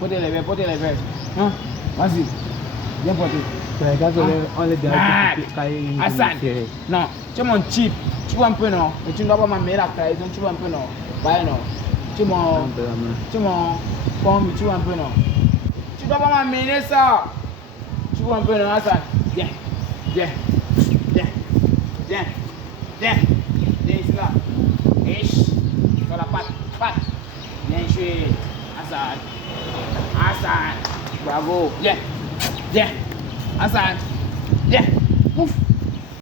Portez les verres, portez les verres. Hein? Vas-y. Viens porter. On les dit Hassan, non, tu es mon type. Tu vois un peu, non? Mais tu ne dois pas m'amener la trahison, tu vois un peu, non? Ouais, non. Tu es mon pomme, tu vois un peu, non? Tu ne dois pas m'amener ça. Tu vois un peu, non, Hassan? Viens, viens, viens, viens, viens, viens ici là. Ish, sur la patte. Viens jouer, Hassan. Hassan, bravo. Viens, viens, Hassan, viens, ouf.